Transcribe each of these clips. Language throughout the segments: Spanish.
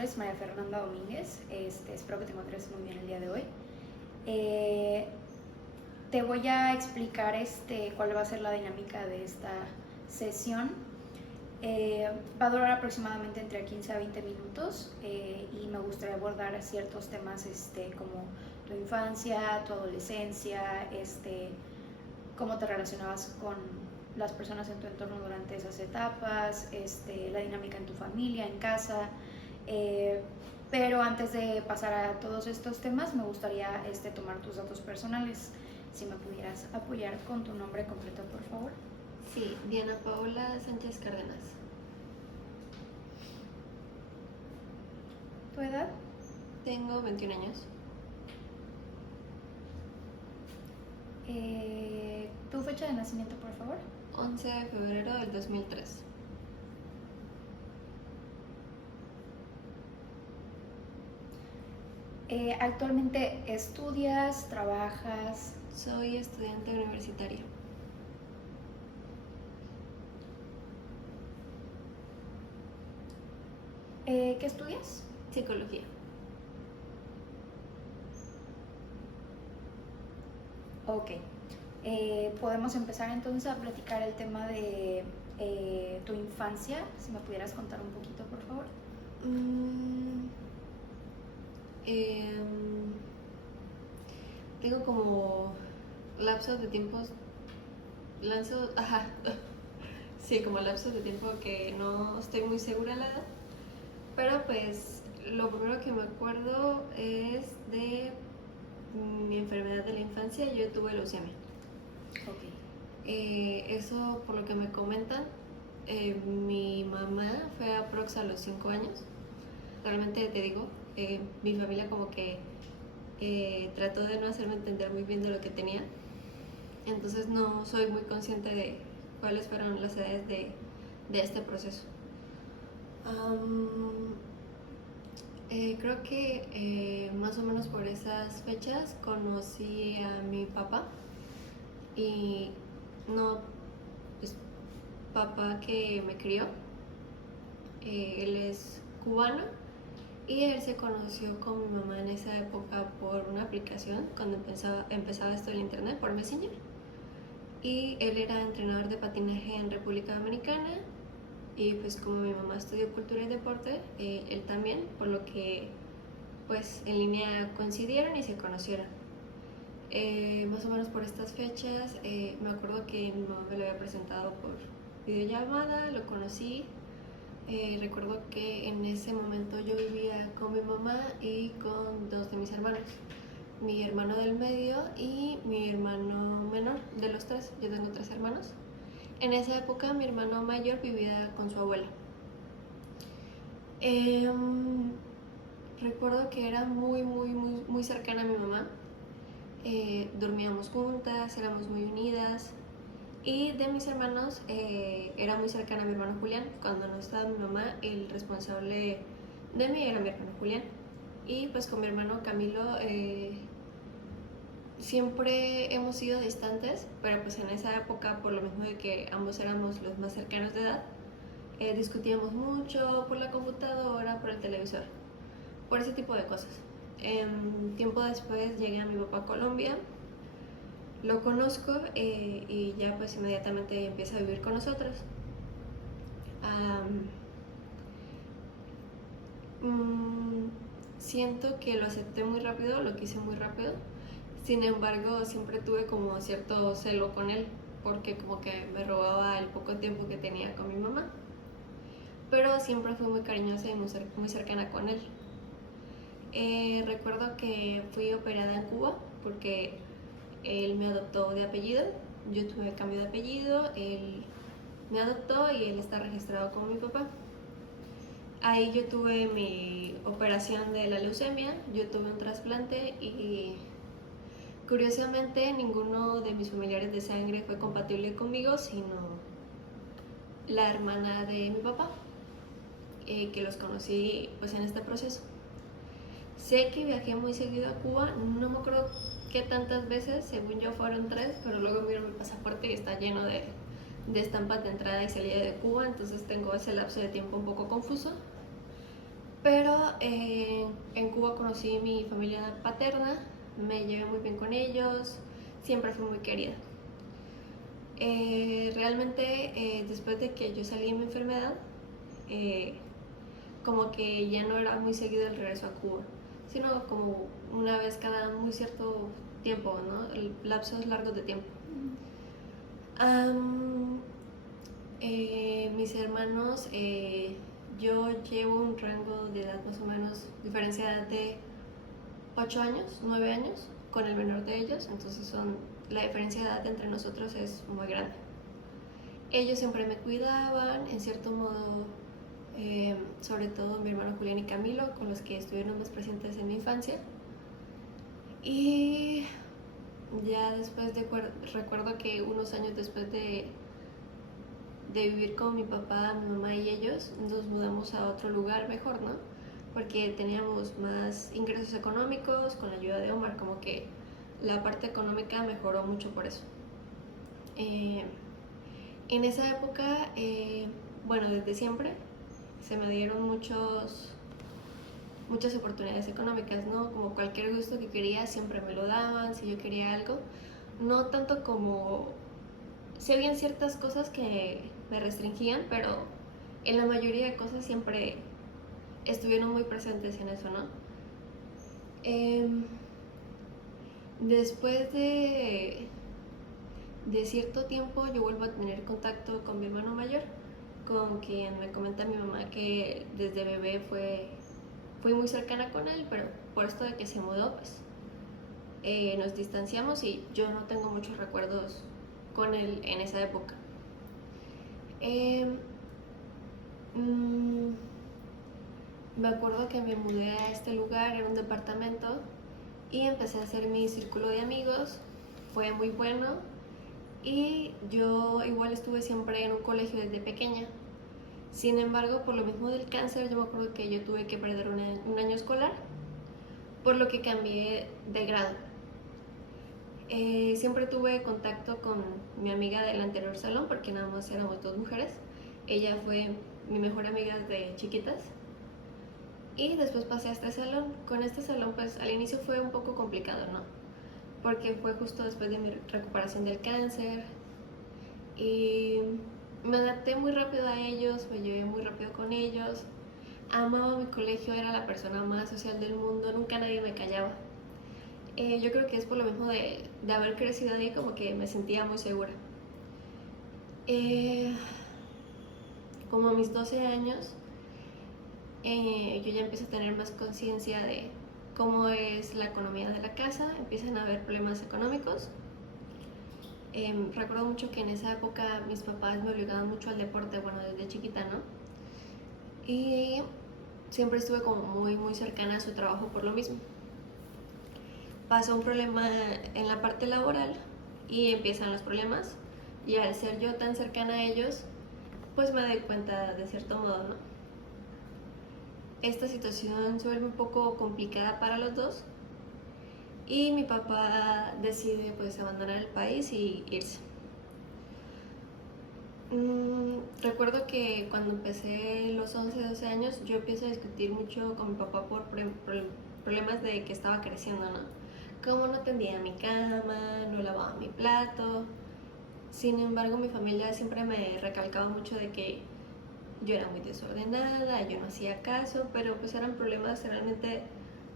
nombre es María Fernanda Domínguez. Espero que te encuentres muy bien el día de hoy. Eh, Te voy a explicar cuál va a ser la dinámica de esta sesión. Va a durar aproximadamente entre 15 a 20 minutos y me gustaría abordar ciertos temas como tu infancia, tu adolescencia, cómo te relacionabas con las personas en tu entorno durante esas etapas, la dinámica en tu familia, en casa. Pero antes de pasar a todos estos temas, me gustaría tomar tus datos personales. Si me pudieras apoyar con tu nombre completo, por favor. Sí, Diana Paola Sánchez Cárdenas. ¿Tu edad? Tengo 21 años. ¿Tu fecha de nacimiento, por favor? 11 de febrero del 2003. ¿Actualmente estudias, trabajas? Soy estudiante universitaria. ¿Qué estudias? Psicología. Ok. Podemos empezar entonces a platicar el tema de tu infancia. Si me pudieras contar un poquito, por favor. Tengo como lapsos de tiempos. Sí, como lapsos de tiempo que no estoy muy segura la edad. Pero pues lo primero que me acuerdo es de mi enfermedad de la infancia. Yo tuve leucemia. Ok. Eso, por lo que me comentan, mi mamá fue aprox a los 5 años. Realmente te digo, mi familia como que trató de no hacerme entender muy bien de lo que tenía. Entonces no soy muy consciente de cuáles fueron las edades de este proceso. Creo que más o menos por esas fechas conocí a mi papá. Y no, pues papá que me crió, él es cubano y él se conoció con mi mamá en esa época por una aplicación cuando empezaba esto del internet, por Messenger. Y él era entrenador de patinaje en República Dominicana y pues como mi mamá estudió cultura y deporte, él también, por lo que pues en línea coincidieron y se conocieron. Más o menos por estas fechas, me acuerdo que mi mamá me lo había presentado por videollamada, lo conocí. Recuerdo que en ese momento yo vivía con mi mamá y con dos de mis hermanos, mi hermano del medio y mi hermano menor. De los tres, yo tengo 3 hermanos. En esa época mi hermano mayor vivía con su abuela. Recuerdo que era muy cercana a mi mamá. Dormíamos juntas, éramos muy unidas. Y de mis hermanos, era muy cercana a mi hermano Julián. Cuando no estaba mi mamá, el responsable de mí era mi hermano Julián. Y pues con mi hermano Camilo siempre hemos sido distantes, pero pues en esa época, por lo mismo de que ambos éramos los más cercanos de edad, discutíamos mucho por la computadora, por el televisor, por ese tipo de cosas. Tiempo después llegué a mi papá a Colombia, lo conozco y ya pues inmediatamente empieza a vivir con nosotros. Siento que lo acepté muy rápido, lo quise muy rápido. Sin embargo, siempre tuve como cierto celo con él, porque como que me robaba el poco tiempo que tenía con mi mamá. Pero siempre fui muy cariñosa y muy cercana con él. Recuerdo que fui operada en Cuba porque él me adoptó de apellido. Yo tuve cambio de apellido, él me adoptó y él está registrado como mi papá. Ahí yo tuve mi operación de la leucemia, yo tuve un trasplante y curiosamente ninguno de mis familiares de sangre fue compatible conmigo, sino la hermana de mi papá, que los conocí pues en este proceso. Sé que viajé muy seguido a Cuba, no me acuerdo qué tantas veces, según yo fueron 3, pero luego miro mi pasaporte y está lleno de estampas de entrada y salida de Cuba, entonces tengo ese lapso de tiempo un poco confuso. Pero en Cuba conocí mi familia paterna, me llevé muy bien con ellos, siempre fui muy querida. Realmente después de que yo salí de mi enfermedad, eh, como que ya no era muy seguido el regreso a Cuba, sino como una vez cada muy cierto tiempo, ¿no? Lapsos largos de tiempo. Mis hermanos, yo llevo un rango de edad más o menos, diferencia de edad de 8 años, 9 años, con el menor de ellos, entonces la diferencia de edad entre nosotros es muy grande. Ellos siempre me cuidaban, en cierto modo, sobre todo mi hermano Julián y Camilo, con los que estuvieron más presentes en mi infancia. Y ya después recuerdo que unos años después de vivir con mi papá, mi mamá y ellos, nos mudamos a otro lugar mejor, ¿no? Porque teníamos más ingresos económicos con la ayuda de Omar, como que la parte económica mejoró mucho por eso. En esa época, bueno, desde siempre se me dieron muchas oportunidades económicas, ¿no? Como cualquier gusto que quería, siempre me lo daban, si yo quería algo. No tanto como... Sí habían ciertas cosas que me restringían, pero en la mayoría de cosas siempre estuvieron muy presentes en eso, ¿no? Después de cierto tiempo yo vuelvo a tener contacto con mi hermano mayor, con quien me comenta mi mamá que desde bebé fui muy cercana con él, pero por esto de que se mudó, pues nos distanciamos y yo no tengo muchos recuerdos con él en esa época. Me acuerdo que me mudé a este lugar, era un departamento, y empecé a hacer mi círculo de amigos, fue muy bueno, y yo igual estuve siempre en un colegio desde pequeña. Sin embargo, por lo mismo del cáncer, yo me acuerdo que yo tuve que perder un año escolar, por lo que cambié de grado. Siempre tuve contacto con mi amiga del anterior salón, porque nada más éramos 2 mujeres. Ella fue mi mejor amiga de chiquitas. Y después pasé a este salón. Con este salón, pues al inicio fue un poco complicado, ¿no? Porque fue justo después de mi recuperación del cáncer. Y me adapté muy rápido a ellos, me llevé muy rápido con ellos. Amaba mi colegio, era la persona más social del mundo, nunca nadie me callaba. Yo creo que es por lo mismo de haber crecido ahí, como que me sentía muy segura. Como a mis 12 años, yo ya empiezo a tener más conciencia de cómo es la economía de la casa, empiezan a haber problemas económicos. Recuerdo mucho que en esa época mis papás me obligaban mucho al deporte, bueno, desde chiquita, ¿no? Y siempre estuve como muy, muy cercana a su trabajo por lo mismo. Pasó un problema en la parte laboral y empiezan los problemas, y al ser yo tan cercana a ellos, pues me doy cuenta de cierto modo, ¿no? Esta situación se vuelve un poco complicada para los dos y mi papá decide pues abandonar el país y irse. Recuerdo que cuando empecé los 11, 12 años yo empiezo a discutir mucho con mi papá por problemas de que estaba creciendo, ¿no? Como no tendía mi cama, no lavaba mi plato. Sin embargo, mi familia siempre me recalcaba mucho de que yo era muy desordenada, yo no hacía caso, pero pues eran problemas realmente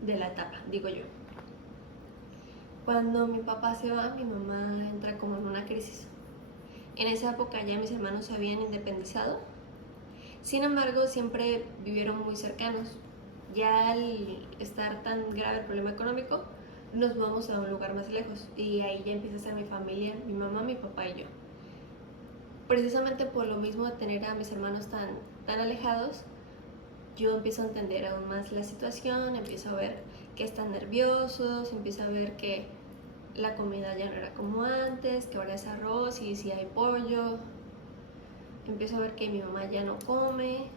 de la etapa, digo yo. Cuando mi papá se va, mi mamá entra como en una crisis. En esa época ya mis hermanos se habían independizado, sin embargo siempre vivieron muy cercanos. Ya al estar tan grave el problema económico, nos vamos a un lugar más lejos y ahí ya empieza a ser mi familia, mi mamá, mi papá y yo. Precisamente por lo mismo de tener a mis hermanos tan alejados, yo empiezo a entender aún más la situación, empiezo a ver que están nerviosos, empiezo a ver que la comida ya no era como antes, que ahora es arroz y si hay pollo. Empiezo a ver que mi mamá ya no come.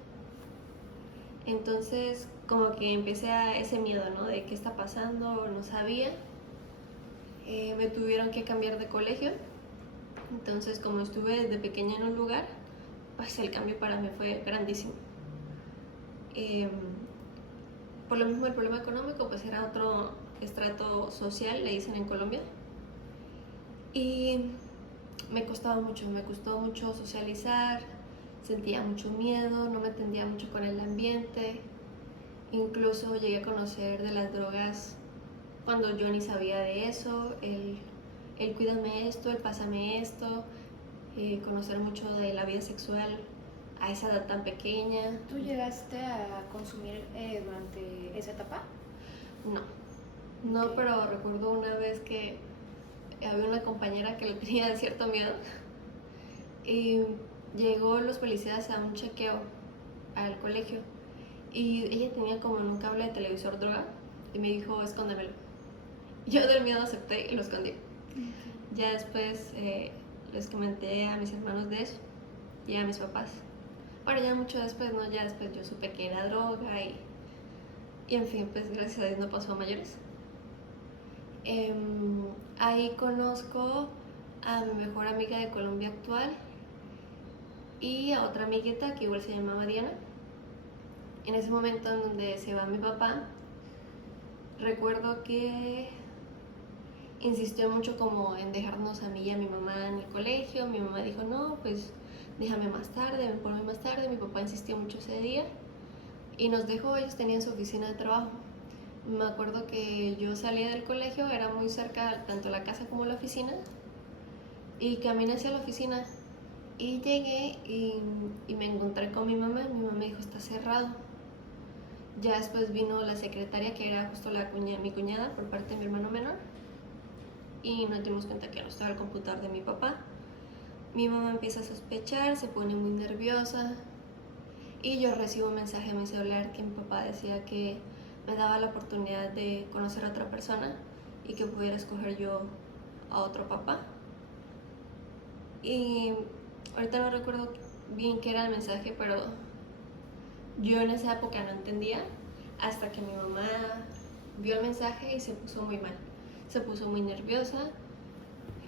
Entonces, como que empecé a ese miedo, ¿no? De qué está pasando, no sabía. Me tuvieron que cambiar de colegio. Entonces, como estuve desde pequeña en un lugar, pues el cambio para mí fue grandísimo. por lo mismo el problema económico, pues era otro estrato social, le dicen en Colombia. Y me costó mucho socializar, sentía mucho miedo, no me entendía mucho con el ambiente. Incluso llegué a conocer de las drogas cuando yo ni sabía de eso, el cuídame esto, el pásame esto, conocer mucho de la vida sexual a esa edad tan pequeña. ¿Tú llegaste a consumir durante esa etapa? No, pero recuerdo una vez que había una compañera que le tenía cierto miedo y llegó los policías a un chequeo al colegio y ella tenía como en un cable de televisor droga y me dijo escóndemelo. Yo del miedo acepté y lo escondí. Ya después les comenté a mis hermanos de eso y a mis papás. Bueno, ya mucho después, ¿no? Ya después yo supe que era droga y en fin, pues gracias a Dios no pasó a mayores. Ahí conozco a mi mejor amiga de Colombia actual y a otra amiguita que igual se llamaba Diana. En ese momento en donde se va mi papá, recuerdo que insistió mucho como en dejarnos a mí y a mi mamá en el colegio. Mi mamá dijo, no, pues déjame más tarde, ponme más tarde. Mi papá insistió mucho ese día y nos dejó. Ellos tenían su oficina de trabajo. Me acuerdo que yo salía del colegio, era muy cerca tanto la casa como la oficina, y caminé hacia la oficina y llegué y me encontré con mi mamá. Mi mamá me dijo, está cerrado. Ya después vino la secretaria, que era justo mi cuñada por parte de mi hermano menor, y nos dimos cuenta que no estaba el computador de mi papá. Mi mamá empieza a sospechar, se pone muy nerviosa y yo recibo un mensaje en mi celular que mi papá decía que me daba la oportunidad de conocer a otra persona y que pudiera escoger yo a otro papá. Y ahorita no recuerdo bien qué era el mensaje, pero yo en esa época no entendía hasta que mi mamá vio el mensaje y se puso muy mal. Se puso muy nerviosa,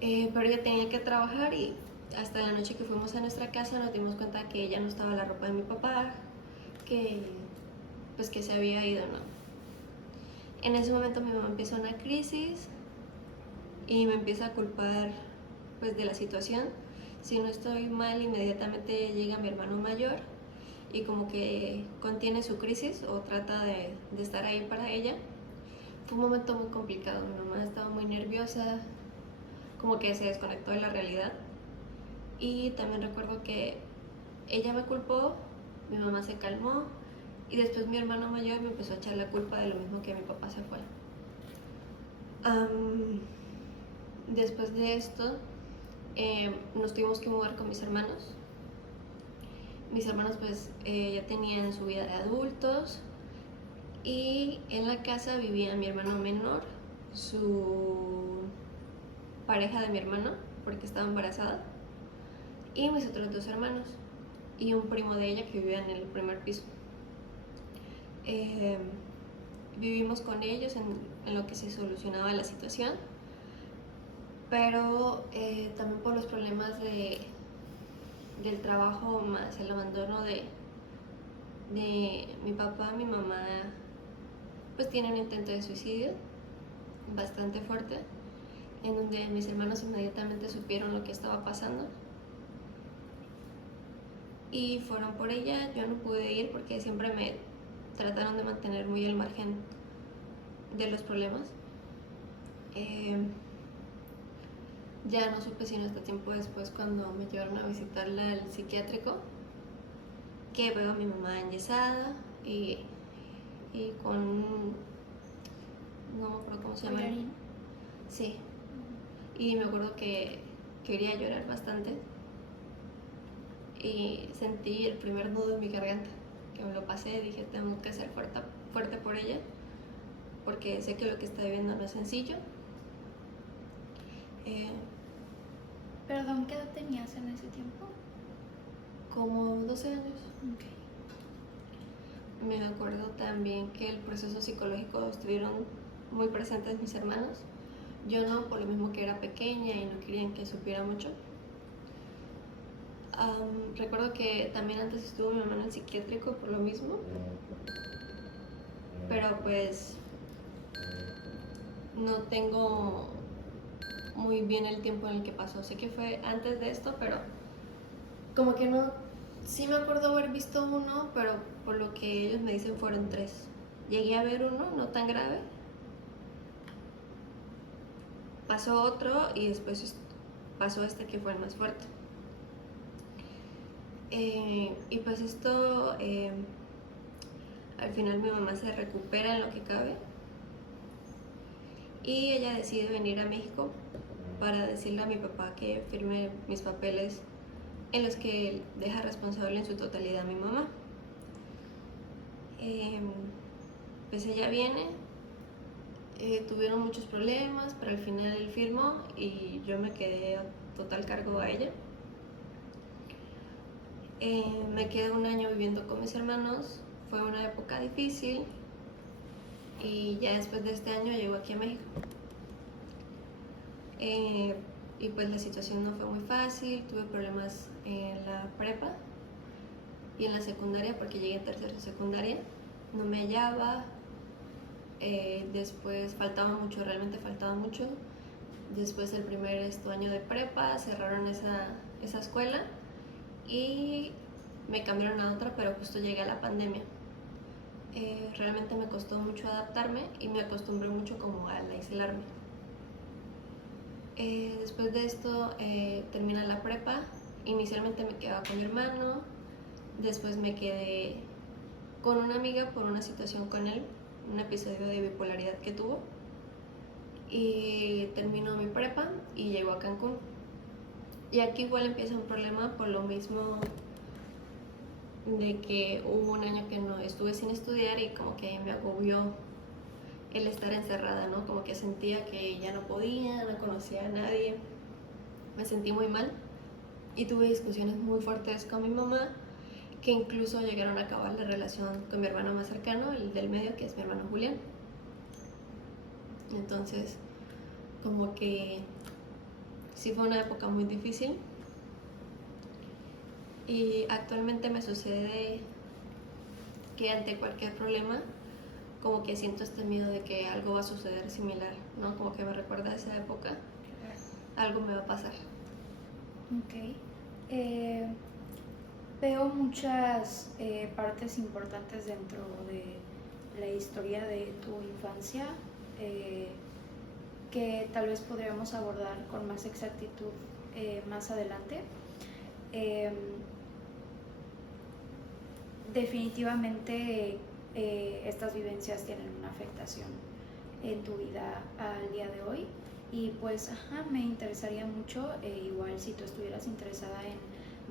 pero ella tenía que trabajar y hasta la noche que fuimos a nuestra casa nos dimos cuenta que ya no estaba la ropa de mi papá, que pues que se había ido, ¿no? En ese momento mi mamá empieza una crisis y me empieza a culpar pues de la situación. Si no estoy mal, inmediatamente llega mi hermano mayor y como que contiene su crisis o trata de estar ahí para ella. Fue un momento muy complicado, mi mamá estaba muy nerviosa, como que se desconectó de la realidad. Y también recuerdo que ella me culpó, mi mamá se calmó y después mi hermano mayor me empezó a echar la culpa de lo mismo que mi papá se fue. Después de esto nos tuvimos que mudar con mis hermanos. Mis hermanos pues ya tenían su vida de adultos y en la casa vivía mi hermano menor, su pareja de mi hermano, porque estaba embarazada, y mis otros dos hermanos y un primo de ella que vivía en el primer piso. Vivimos con ellos en lo que se solucionaba la situación, pero también por los problemas del trabajo más el abandono de mi papá, mi mamá pues tiene un intento de suicidio bastante fuerte, en donde mis hermanos inmediatamente supieron lo que estaba pasando y fueron por ella. Yo no pude ir porque siempre me trataron de mantener muy al margen de los problemas. Ya no supe sino hasta tiempo después, cuando me llevaron a visitarla al psiquiátrico, que veo a mi mamá enyesada y con, no me acuerdo cómo se llama. ¿Bailarín? Sí. Y me acuerdo que quería llorar bastante y sentí el primer nudo en mi garganta, que me lo pasé. Dije, tengo que ser fuerte por ella, porque sé que lo que está viviendo no es sencillo. Perdón, ¿qué edad tenías en ese tiempo? Como 12 años. Okay. Me acuerdo también que el proceso psicológico estuvieron muy presentes mis hermanos. Yo no, por lo mismo que era pequeña y no querían que supiera mucho. Recuerdo que también antes estuvo mi mamá en el psiquiátrico por lo mismo. pero pues no tengo muy bien el tiempo en el que pasó. Sé que fue antes de esto, pero como que no, sí me acuerdo haber visto uno, pero por lo que ellos me dicen fueron 3. Llegué a ver uno, no tan grave, pasó otro y después pasó este que fue el más fuerte. Y pues esto, al final mi mamá se recupera en lo que cabe y ella decide venir a México para decirle a mi papá que firme mis papeles en los que deja responsable en su totalidad a mi mamá. Pues ella viene, tuvieron muchos problemas, pero al final él firmó y yo me quedé a total cargo a ella. Me quedé un año viviendo con mis hermanos, fue una época difícil y ya después de este año llego aquí a México. Y pues la situación no fue muy fácil, tuve problemas en la prepa y en la secundaria porque llegué en tercero de secundaria, no me hallaba, después faltaba mucho, realmente faltaba mucho. Después del primer año de prepa cerraron esa escuela y me cambiaron a otra, pero justo llegué a la pandemia. Realmente me costó mucho adaptarme y me acostumbré mucho como al aislarme. Después de esto termina la prepa, inicialmente me quedaba con mi hermano, después me quedé con una amiga por una situación con él, un episodio de bipolaridad que tuvo, y terminó mi prepa y llegó a Cancún. Y aquí igual empieza un problema por lo mismo de que hubo un año que no estuve sin estudiar y como que me agobió el estar encerrada, ¿no? Como que sentía que ya no podía, no conocía a nadie, me sentí muy mal y tuve discusiones muy fuertes con mi mamá que incluso llegaron a acabar la relación con mi hermano más cercano, el del medio, que es mi hermano Julián. Entonces, como que sí fue una época muy difícil y actualmente me sucede que ante cualquier problema como que siento este miedo de que algo va a suceder similar, ¿no? Como que me recuerda a esa época, algo me va a pasar. Ok. Veo muchas partes importantes dentro de la historia de tu infancia que tal vez podríamos abordar con más exactitud más adelante. Definitivamente estas vivencias tienen una afectación en tu vida al día de hoy y pues me interesaría mucho, igual si tú estuvieras interesada en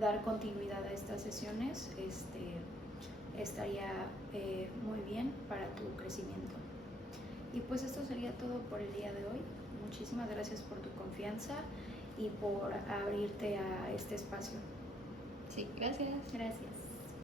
dar continuidad a estas sesiones, estaría muy bien para tu crecimiento. Y pues esto sería todo por el día de hoy. Muchísimas gracias por tu confianza y por abrirte a este espacio. Sí, gracias. Gracias.